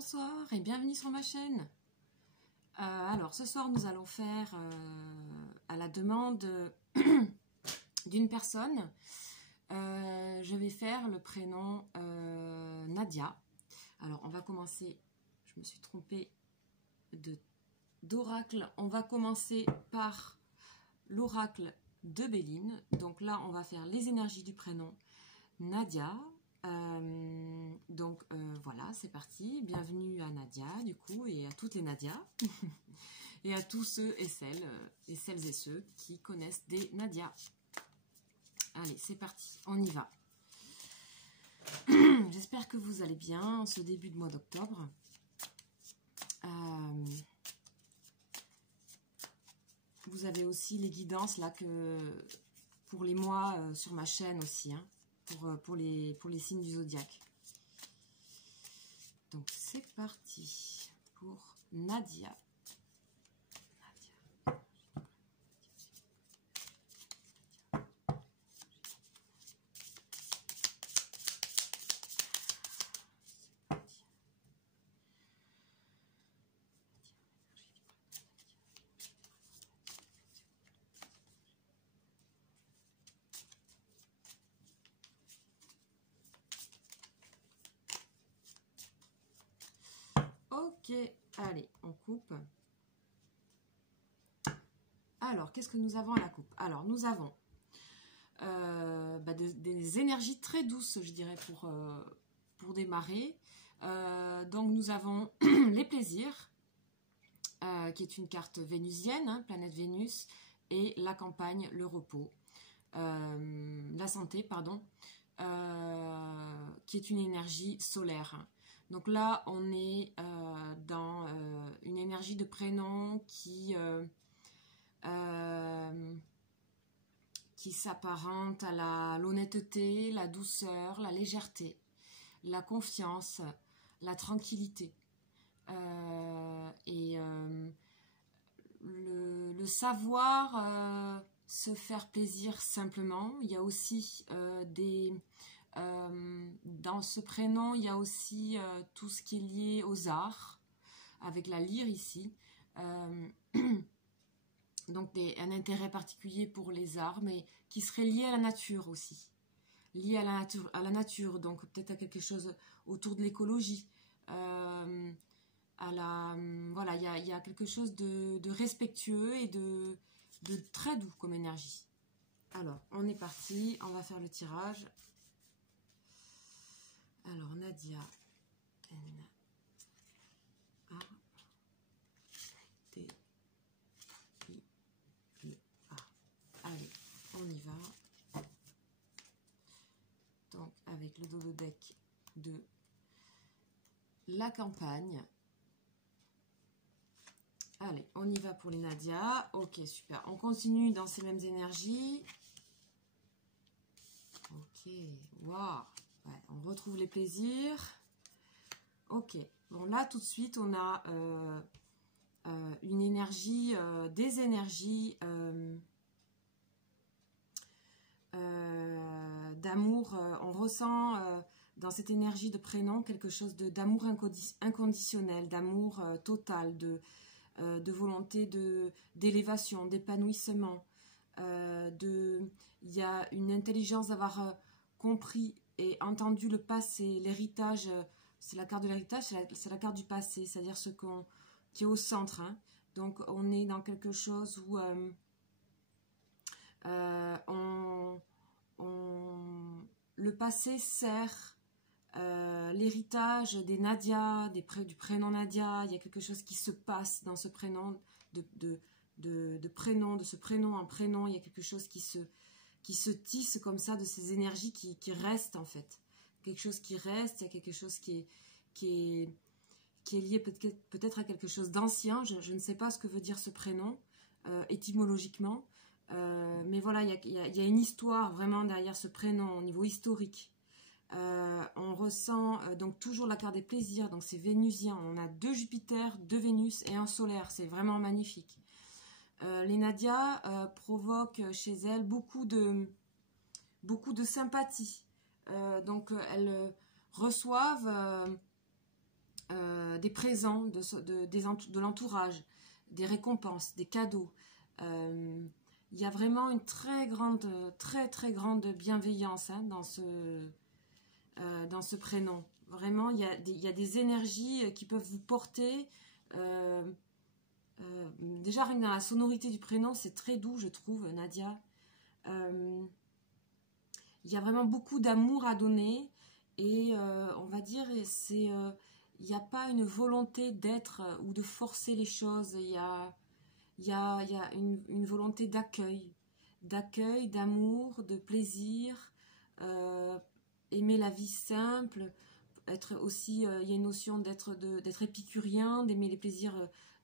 Bonsoir et bienvenue sur ma chaîne. Alors ce soir nous allons faire à la demande d'une personne, je vais faire le prénom Nadia. Alors on va commencer, je me suis trompée d'oracle, on va commencer par l'oracle de Béline. Donc là on va faire les énergies du prénom Nadia. Voilà, c'est parti. Bienvenue à Nadia du coup et à toutes les Nadia et à tous ceux et celles et ceux qui connaissent des Nadia. Allez, c'est parti, on y va. J'espère que vous allez bien en ce début de mois d'octobre. Vous avez aussi les guidances là pour les mois sur ma chaîne aussi, hein, pour les signes du zodiaque. Donc c'est parti pour Nadia. Ok, allez, on coupe. Alors, qu'est-ce que nous avons à la coupe? Alors, nous avons des énergies très douces, je dirais, pour démarrer. Donc, nous avons les plaisirs, qui est une carte vénusienne, hein, planète Vénus, et la campagne, le repos, la santé, pardon, qui est une énergie solaire. Donc là, on est dans une énergie de prénom qui s'apparente à l'honnêteté, la douceur, la légèreté, la confiance, la tranquillité. Le savoir se faire plaisir simplement. Il y a aussi dans ce prénom, il y a aussi tout ce qui est lié aux arts, avec la lyre ici. Donc un intérêt particulier pour les arts, mais qui serait lié à la nature aussi. Lié à la nature, donc peut-être à quelque chose autour de l'écologie. Voilà, il y a quelque chose de respectueux et de très doux comme énergie. Alors, on est parti, on va faire le tirage. Alors, Nadia, N-A-D-I-E-A. Allez, on y va. Donc, avec le dodo deck de la campagne. Allez, on y va pour les Nadia. Ok, super. On continue dans ces mêmes énergies. Ok, waouh. Ouais, on retrouve les plaisirs. Ok, bon là tout de suite on a une énergie, des énergies d'amour. On ressent dans cette énergie de prénom quelque chose d'amour inconditionnel, d'amour total, de volonté d'élévation, d'épanouissement. Il y a une intelligence d'avoir compris et entendu le passé, l'héritage. C'est la carte de l'héritage, c'est la carte du passé, c'est-à-dire ce qui est au centre. Hein. Donc on est dans quelque chose où le passé sert l'héritage des Nadia, du prénom Nadia. Il y a quelque chose qui se passe dans ce prénom de ce prénom en prénom. Il y a quelque chose qui se tisse comme ça, de ces énergies qui restent en fait. Quelque chose qui reste, il y a quelque chose qui est lié peut-être à quelque chose d'ancien. Je ne sais pas ce que veut dire ce prénom étymologiquement. Mais voilà, il y a une histoire vraiment derrière ce prénom au niveau historique. On ressent donc toujours la carte des plaisirs, donc c'est vénusien. On a 2 Jupiter, 2 Vénus et un solaire, c'est vraiment magnifique. Les Nadia provoquent chez elles beaucoup de sympathie. Donc elles reçoivent des présents de l'entourage, des récompenses, des cadeaux. Il y a vraiment une très grande bienveillance hein, dans ce prénom. Vraiment, il y a des énergies qui peuvent vous porter. Déjà, rien que dans la sonorité du prénom, c'est très doux, je trouve, Nadia. Il y a vraiment beaucoup d'amour à donner. Et on va dire, il n'y a pas une volonté d'être ou de forcer les choses. Il y a une volonté d'accueil, d'amour, de plaisir, aimer la vie simple, être aussi, il y a une notion d'être épicurien, d'aimer les plaisirs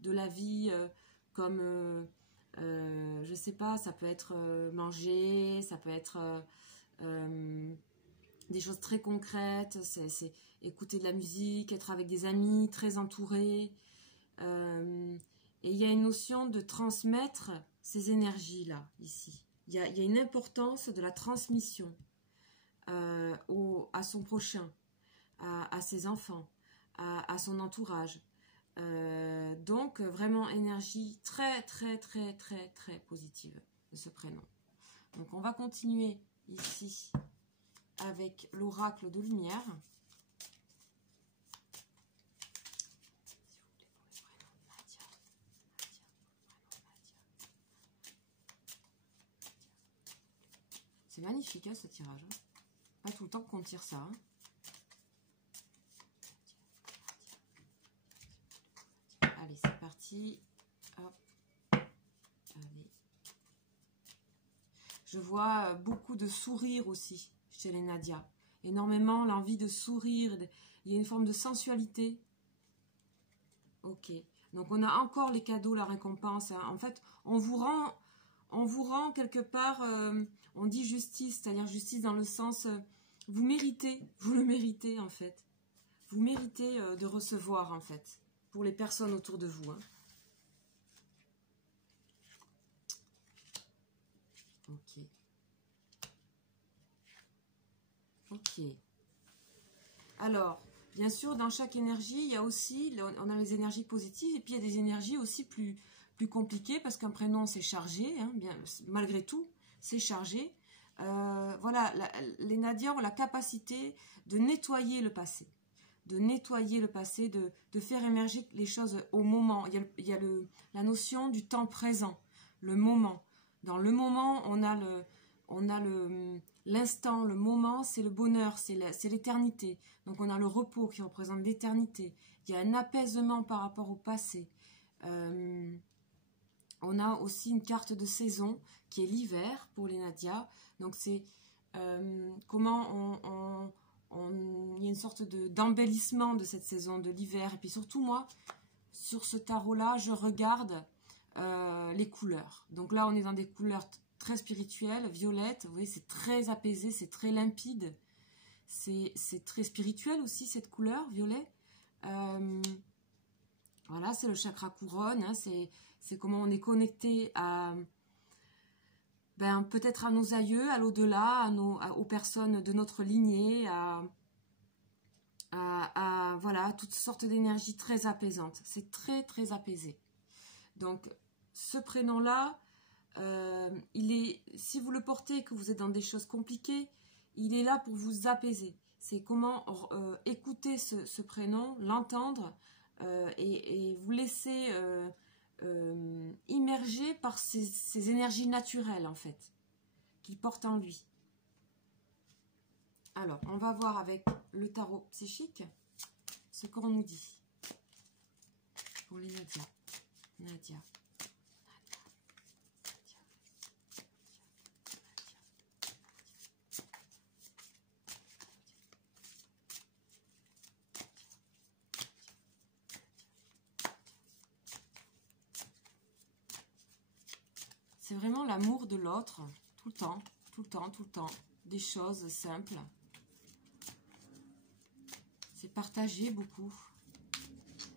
de la vie, comme, je sais pas, ça peut être manger, ça peut être des choses très concrètes, c'est écouter de la musique, être avec des amis, très entouré. Et il y a une notion de transmettre ces énergies-là, ici. Il y a une importance de la transmission à son prochain, à ses enfants, à son entourage. Donc, vraiment, énergie très positive de ce prénom. Donc, on va continuer ici avec l'oracle de lumière. C'est magnifique hein, ce tirage. Pas tout le temps qu'on tire ça. Hein. Allez, c'est parti. Hop. Allez. Je vois beaucoup de sourires aussi chez les Nadia. Énormément l'envie de sourire. Il y a une forme de sensualité. Ok. Donc on a encore les cadeaux, la récompense. Hein. En fait, on vous rend quelque part, on dit justice, c'est-à-dire justice dans le sens, vous le méritez en fait. Vous méritez de recevoir en fait, pour les personnes autour de vous. Hein. Ok. Ok. Alors, bien sûr, dans chaque énergie, il y a aussi, on a les énergies positives et puis il y a des énergies aussi plus compliquées parce qu'un prénom c'est chargé, hein, bien, malgré tout, c'est chargé. Voilà, les Nadia ont la capacité de nettoyer le passé. De faire émerger les choses au moment. Il y a la notion du temps présent, le moment. Dans le moment, on a l'instant, le moment, c'est le bonheur, c'est l'éternité. Donc on a le repos qui représente l'éternité. Il y a un apaisement par rapport au passé. On a aussi une carte de saison qui est l'hiver pour les Nadia. Donc c'est comment il y a une sorte d'embellissement de cette saison de l'hiver. Et puis surtout moi, sur ce tarot-là, je regarde les couleurs. Donc là, on est dans des couleurs très spirituelles, violettes. Vous voyez, c'est très apaisé, c'est très limpide. C'est très spirituel aussi, cette couleur, violet. Voilà, c'est le chakra couronne. Hein, c'est comment on est connecté à... peut-être à nos aïeux, à l'au-delà, aux personnes de notre lignée, voilà, toutes sortes d'énergies très apaisantes. C'est très apaisé. Donc, ce prénom-là, si vous le portez et que vous êtes dans des choses compliquées, il est là pour vous apaiser. C'est comment écouter ce prénom, l'entendre et vous laisser immerger par ces énergies naturelles, en fait, qu'il porte en lui. Alors, on va voir avec le tarot psychique ce qu'on nous dit pour les Nadia. C'est vraiment l'amour de l'autre, tout le temps, des choses simples. C'est partager beaucoup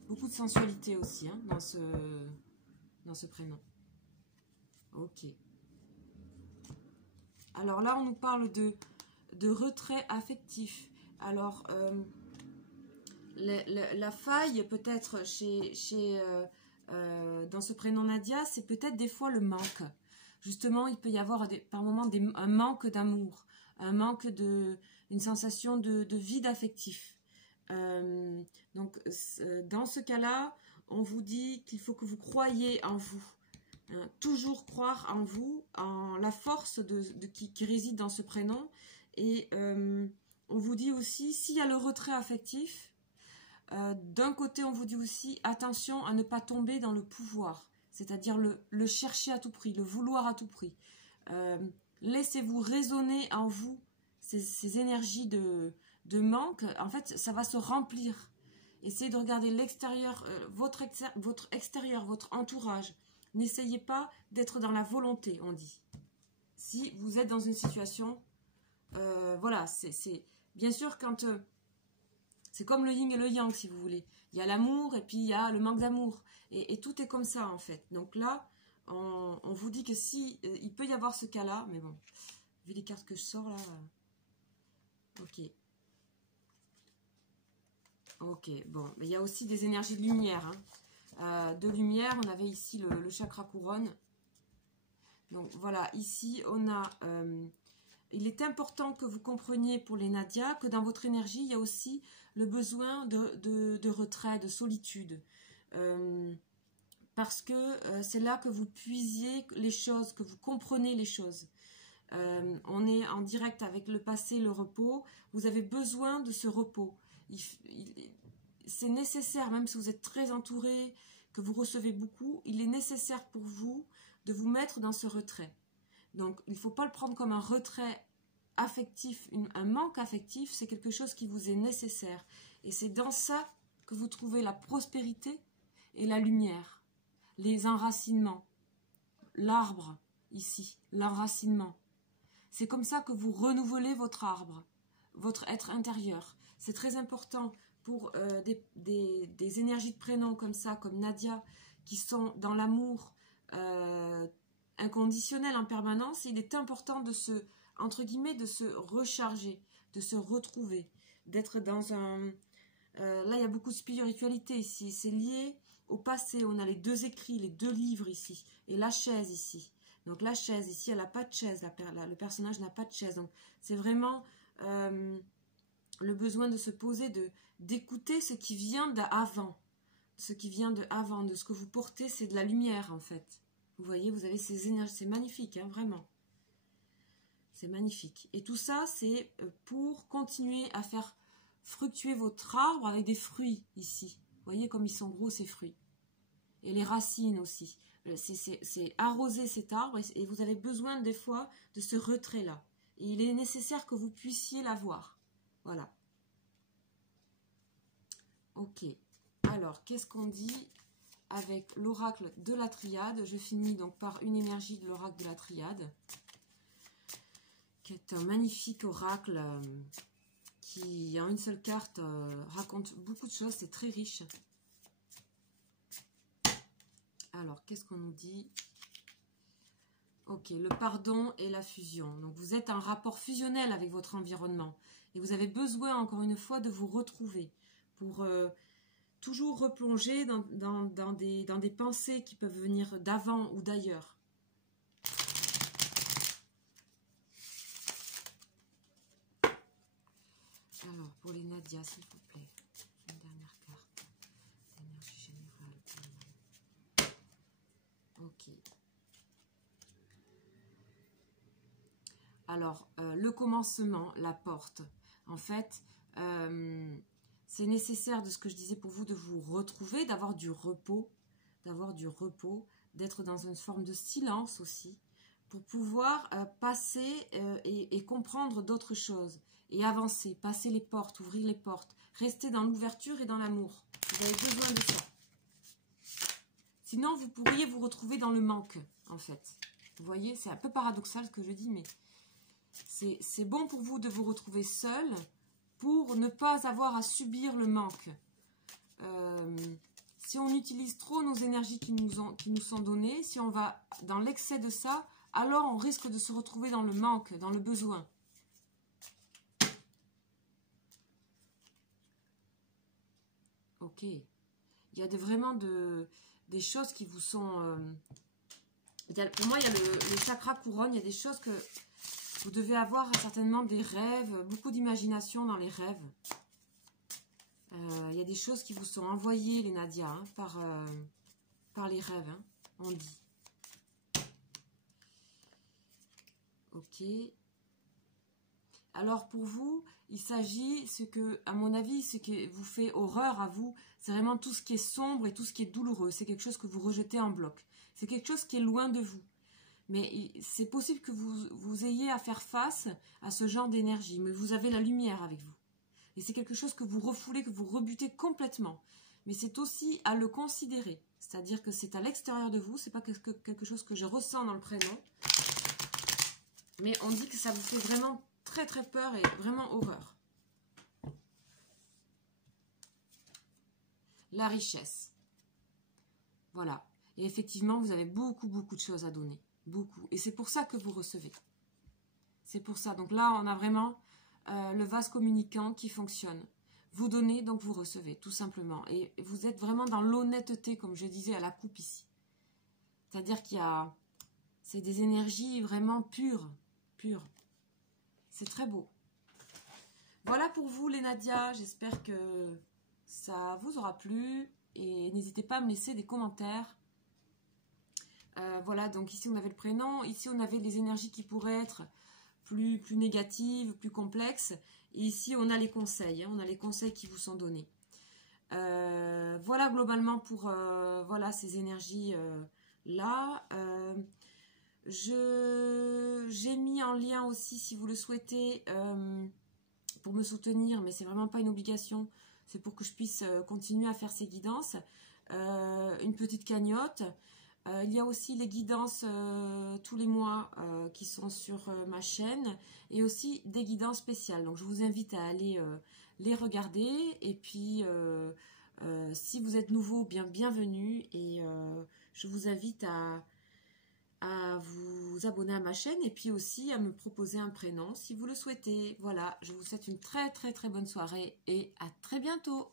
de sensualité aussi hein, dans ce prénom. Ok. Alors là, on nous parle de retrait affectif. Alors, La faille peut-être dans ce prénom Nadia, c'est peut-être des fois le manque. Justement, il peut y avoir par moments un manque d'amour, un manque une sensation de vide affectif. Donc, dans ce cas-là, on vous dit qu'il faut que vous croyiez en vous. Hein, toujours croire en vous, en la force qui réside dans ce prénom. Et on vous dit aussi, s'il y a le retrait affectif, d'un côté, on vous dit aussi, attention à ne pas tomber dans le pouvoir, c'est-à-dire le chercher à tout prix, le vouloir à tout prix. Laissez-vous résonner en vous ces énergies de manque. En fait, ça va se remplir. Essayez de regarder l'extérieur, votre extérieur, votre entourage. N'essayez pas d'être dans la volonté, on dit. Si vous êtes dans une situation, voilà, c'est bien sûr quand... c'est comme le yin et le yang, si vous voulez. Il y a l'amour et puis il y a le manque d'amour. Et tout est comme ça, en fait. Donc là, on vous dit que si il peut y avoir ce cas-là, mais bon, vu les cartes que je sors là... Ok. Ok, bon. Mais il y a aussi des énergies de lumière. Hein. De lumière, on avait ici le chakra couronne. Donc voilà, ici, on a... il est important que vous compreniez pour les Nadia que dans votre énergie, il y a aussi le besoin de retrait, de solitude. Parce que c'est là que vous puisiez les choses, que vous comprenez les choses. On est en direct avec le passé, le repos. Vous avez besoin de ce repos. C'est nécessaire, même si vous êtes très entouré, que vous recevez beaucoup, il est nécessaire pour vous de vous mettre dans ce retrait. Donc, il ne faut pas le prendre comme un retrait affectif, un manque affectif, c'est quelque chose qui vous est nécessaire. Et c'est dans ça que vous trouvez la prospérité et la lumière, les enracinements, l'arbre, ici, l'enracinement. C'est comme ça que vous renouvelez votre arbre, votre être intérieur. C'est très important pour des énergies de prénom comme ça, comme Nadia, qui sont dans l'amour inconditionnel en permanence. Il est important de se, entre guillemets, de se recharger, de se retrouver, d'être dans un... là, il y a beaucoup de spiritualité ici. C'est lié au passé. On a les deux écrits, les deux livres ici, et la chaise ici. Donc la chaise ici, elle n'a pas de chaise. Le personnage n'a pas de chaise. Donc c'est vraiment le besoin de se poser, d'écouter ce qui vient d'avant. Ce qui vient d'avant, de ce que vous portez, c'est de la lumière en fait. Vous voyez, vous avez ces énergies, c'est magnifique, hein, vraiment. C'est magnifique. Et tout ça, c'est pour continuer à faire fructuer votre arbre avec des fruits ici. Vous voyez comme ils sont gros ces fruits. Et les racines aussi. C'est arroser cet arbre et vous avez besoin des fois de ce retrait-là. Et il est nécessaire que vous puissiez l'avoir. Voilà. Ok. Alors, qu'est-ce qu'on dit avec l'oracle de la triade? Je finis donc par une énergie de l'oracle de la triade, qui est un magnifique oracle qui, en une seule carte, raconte beaucoup de choses. C'est très riche. Alors, qu'est-ce qu'on nous dit? Ok, le pardon et la fusion. Donc, vous êtes en rapport fusionnel avec votre environnement. Et vous avez besoin, encore une fois, de vous retrouver pour toujours replonger dans des pensées qui peuvent venir d'avant ou d'ailleurs. Alors, pour les Nadia, s'il vous plaît, une dernière carte. Énergie générale. Ok. Alors, le commencement, la porte. En fait, c'est nécessaire, de ce que je disais pour vous, de vous retrouver, d'avoir du repos, d'être dans une forme de silence aussi, pour pouvoir passer et comprendre d'autres choses, et avancer, passer les portes, ouvrir les portes, rester dans l'ouverture et dans l'amour. Vous avez besoin de ça. Sinon, vous pourriez vous retrouver dans le manque, en fait. Vous voyez, c'est un peu paradoxal ce que je dis, mais c'est bon pour vous de vous retrouver seul, pour ne pas avoir à subir le manque. Si on utilise trop nos énergies qui nous sont données, si on va dans l'excès de ça, alors on risque de se retrouver dans le manque, dans le besoin. Ok. Il y a vraiment des choses qui vous sont... pour moi, il y a le chakra couronne. Il y a des choses que vous devez avoir certainement des rêves, beaucoup d'imagination dans les rêves. Il y a des choses qui vous sont envoyées, les Nadia, hein, par les rêves, hein, on dit. Ok. Alors pour vous, il s'agit, à mon avis, ce qui vous fait horreur à vous, c'est vraiment tout ce qui est sombre et tout ce qui est douloureux. C'est quelque chose que vous rejetez en bloc. C'est quelque chose qui est loin de vous. Mais c'est possible que vous ayez à faire face à ce genre d'énergie. Mais vous avez la lumière avec vous. Et c'est quelque chose que vous refoulez, que vous rebutez complètement. Mais c'est aussi à le considérer. C'est-à-dire que c'est à l'extérieur de vous. C'est pas quelque chose que je ressens dans le prénom. Mais on dit que ça vous fait vraiment très très peur et vraiment horreur. La richesse. Voilà. Et effectivement, vous avez beaucoup de choses à donner. Beaucoup. Et c'est pour ça que vous recevez. C'est pour ça. Donc là, on a vraiment le vase communicant qui fonctionne. Vous donnez, donc vous recevez, tout simplement. Et vous êtes vraiment dans l'honnêteté, comme je disais, à la coupe ici. C'est-à-dire qu'il y a... C'est des énergies vraiment pures. Pures. C'est très beau. Voilà pour vous, les Nadia. J'espère que ça vous aura plu. Et n'hésitez pas à me laisser des commentaires. Voilà, donc ici on avait le prénom. Ici on avait les énergies qui pourraient être plus négatives, plus complexes. Et ici on a les conseils. Hein, on a les conseils qui vous sont donnés. Voilà globalement pour voilà, ces énergies là. J'ai mis en lien aussi, si vous le souhaitez, pour me soutenir, mais c'est vraiment pas une obligation, c'est pour que je puisse continuer à faire ces guidances, une petite cagnotte. Il y a aussi les guidances tous les mois qui sont sur ma chaîne, et aussi des guidances spéciales. Donc je vous invite à aller les regarder, et puis si vous êtes nouveau, bienvenue, et je vous invite à vous abonner à ma chaîne et puis aussi à me proposer un prénom si vous le souhaitez. Voilà, je vous souhaite une très très très bonne soirée et à très bientôt.